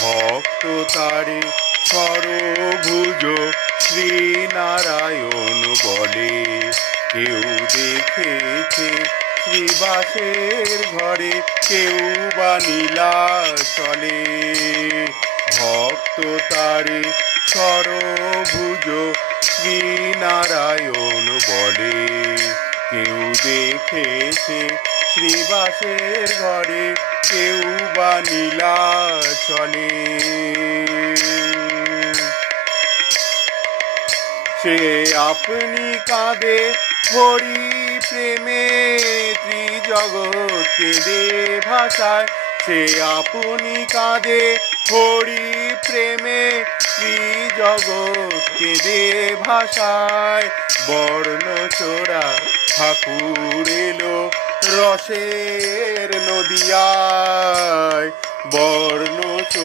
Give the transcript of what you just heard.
ভক্ত তারে সরভুজ শ্রীনারায়ণ বলে। কেউ দেখেছে শ্রীবাসের ঘরে, কেউ বা নীলাচলে। ভক্ত তারে সরভুজ শ্রীনারায়ণ বলে। কেউ দেখেছে শ্রীবাসের ঘরে, কেউ বা নীলাচলে। সে আপনি কাঁদে হরি প্রেমে, ত্রিজগৎ কেঁদে ভাষায়। সে আপনি কাঁদে হরি প্রেমে, ত্রিজগৎ কেঁদে ভাষায়। বর্ণ চোরা ঠাকুর এলো রসের নদিয়ায়। বর্ণ